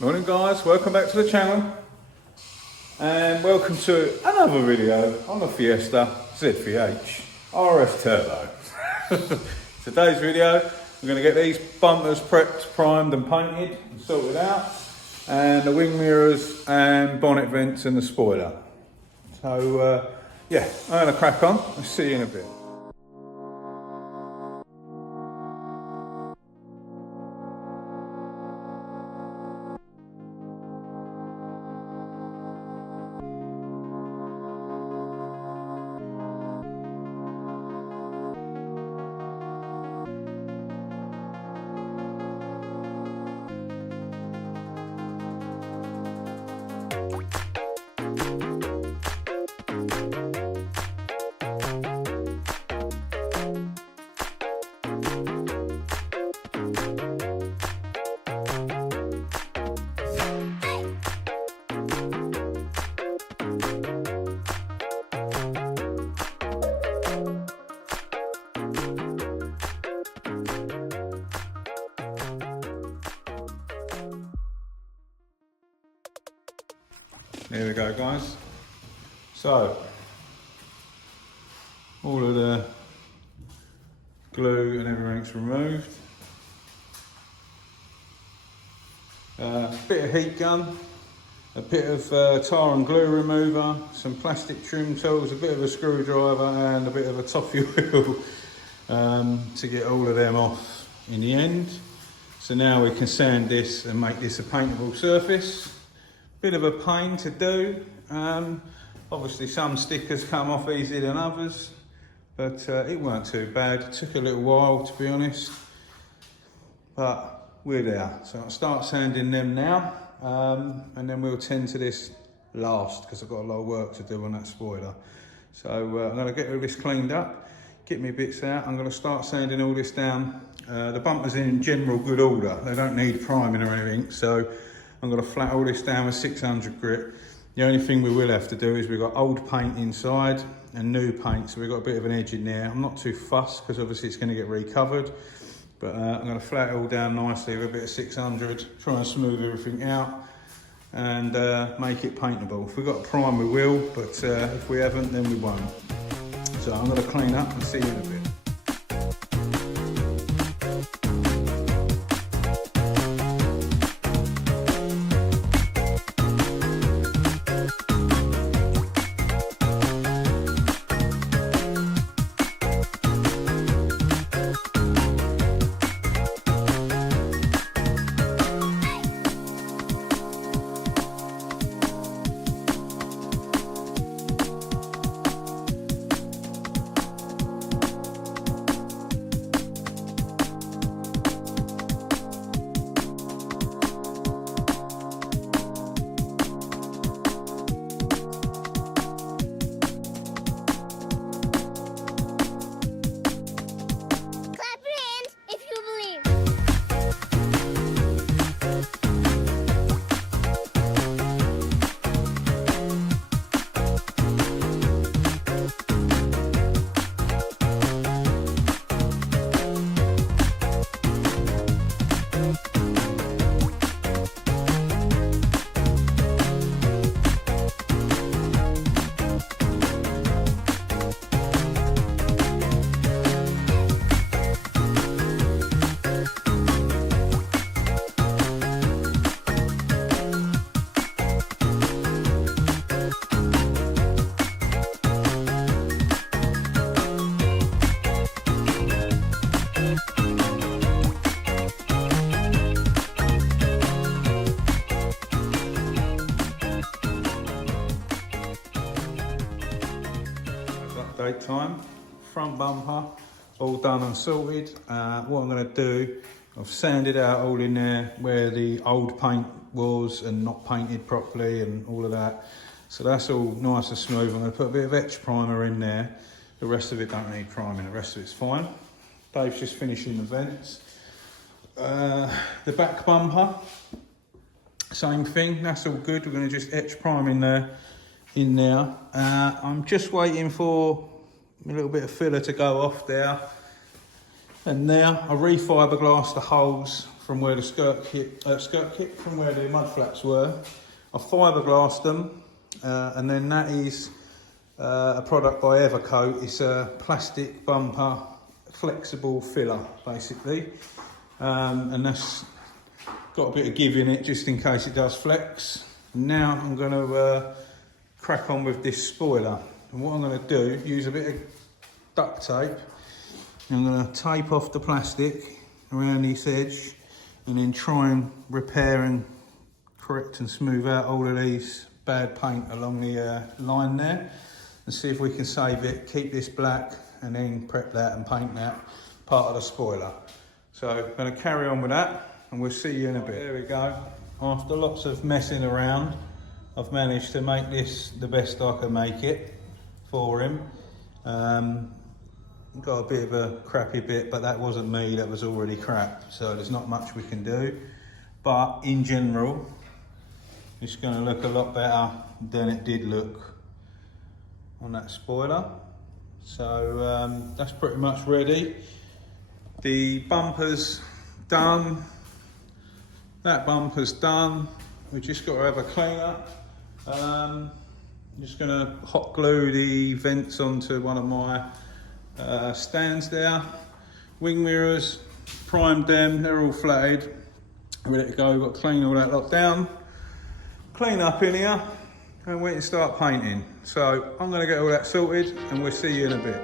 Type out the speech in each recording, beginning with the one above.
Morning guys, welcome back to the channel and welcome to another video on the Fiesta ZVH RS Turbo. Today's video we're going to get these bumpers prepped, primed and painted and sorted out, and the wing mirrors and bonnet vents and the spoiler. So yeah, I'm going to crack on. I'll see you in a bit. There we go guys, so all of the glue and everything's removed, a bit of heat gun, a bit of tar and glue remover, some plastic trim tools, a bit of a screwdriver and a bit of a toffee wheel to get all of them off in the end. So now we can sand this and make this a paintable surface. Bit of a pain to do. Obviously some stickers come off easier than others, but it weren't too bad. It took a little while to be honest, but we're there. So I'll start sanding them now, and then we'll tend to this last because I've got a lot of work to do on that spoiler. So I'm going to get all this cleaned up, get my bits out. I'm going to start sanding all this down. The bumper's in general good order. They don't need priming or anything, so I'm going to flat all this down with 600 grit. The only thing we will have to do is we've got old paint inside and new paint, so we've got a bit of an edge in there. I'm not too fussed because obviously it's going to get recovered, but I'm going to flat it all down nicely with a bit of 600, try and smooth everything out and make it paintable. If we've got a prime we will, but if we haven't then we won't. So I'm going to clean up and see you in a bit. Update time, front bumper all done and sorted. What I'm going to do, I've sanded out all in there where the old paint was and not painted properly and all of that, so that's all nice and smooth. I'm going to put a bit of etch primer in there. The rest of it don't need priming, the rest of it's fine. Dave's just finishing the vents. The back bumper, same thing, that's all good. We're going to just etch prime in there. I'm just waiting for a little bit of filler to go off there and there. I refiberglassed the holes from where the skirt kit from where the mud flaps were. I fiberglassed them, and then that is a product by Evercoat. It's a plastic bumper flexible filler basically, and that's got a bit of give in it just in case it does flex. Now I'm going to crack on with this spoiler, and what I'm going to do, use a bit of duct tape. I'm going to tape off the plastic around this edge and then try and repair and correct and smooth out all of these bad paint along the line there, and see if we can save it, keep this black, and then prep that and paint that part of the spoiler. So I'm going to carry on with that and we'll see you in a bit. There we go. After lots of messing around, I've managed to make this the best I can make it for him. Got a bit of a crappy bit, but that wasn't me, that was already crap, so there's not much we can do. But in general, it's going to look a lot better than it did look on that spoiler. So that's pretty much ready. The bumper's done, that bumper's done. We've just got to have a clean up. I'm just going to hot glue the vents onto one of my stands there. Wing mirrors, primed them, they're all flatted, ready to go. Got to clean all that lot down, clean up in here, and we can start painting. So I'm going to get all that sorted and we'll see you in a bit.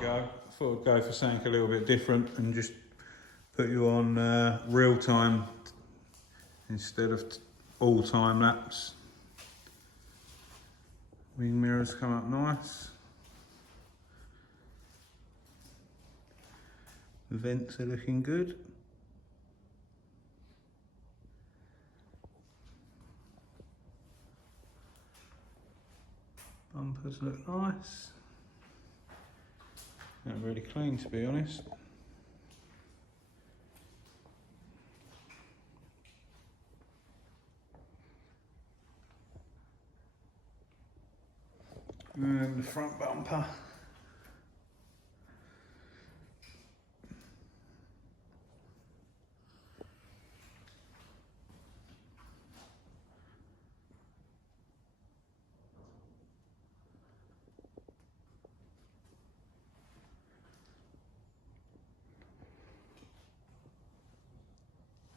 I thought I'd go for something a little bit different and just put you on real time instead of all time lapse. Wing mirrors come up nice. The vents are looking good. Bumpers look nice. Not really clean, to be honest. And the front bumper.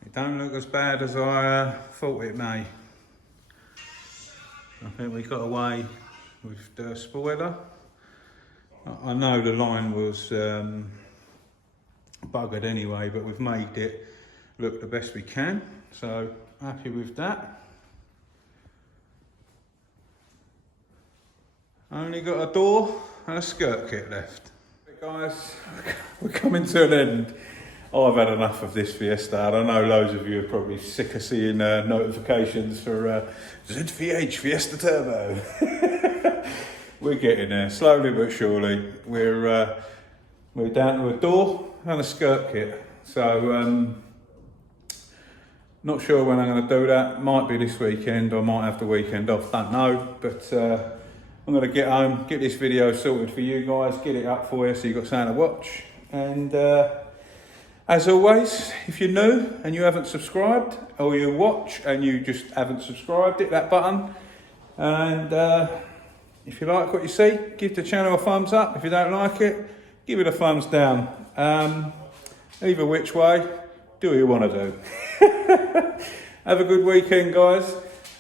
It don't look as bad as I thought it may. I think we got away with the spoiler. I know the line was buggered anyway, but we've made it look the best we can. So happy with that. Only got a door and a skirt kit left. But guys, we're coming to an end. I've had enough of this Fiesta, and I know loads of you are probably sick of seeing notifications for ZVH Fiesta Turbo. We're getting there, slowly but surely. We're down to a door and a skirt kit. So, not sure when I'm going to do that. Might be this weekend, or might have the weekend off, don't know. But I'm going to get home, get this video sorted for you guys, get it up for you so you've got something to watch. And as always, if you're new and you haven't subscribed, or you watch and you just haven't subscribed, hit that button. And if you like what you see, give the channel a thumbs up. If you don't like it, give it a thumbs down. Either which way, do what you want to do. Have a good weekend, guys.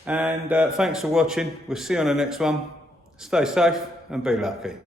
And thanks for watching. We'll see you on the next one. Stay safe and be lucky.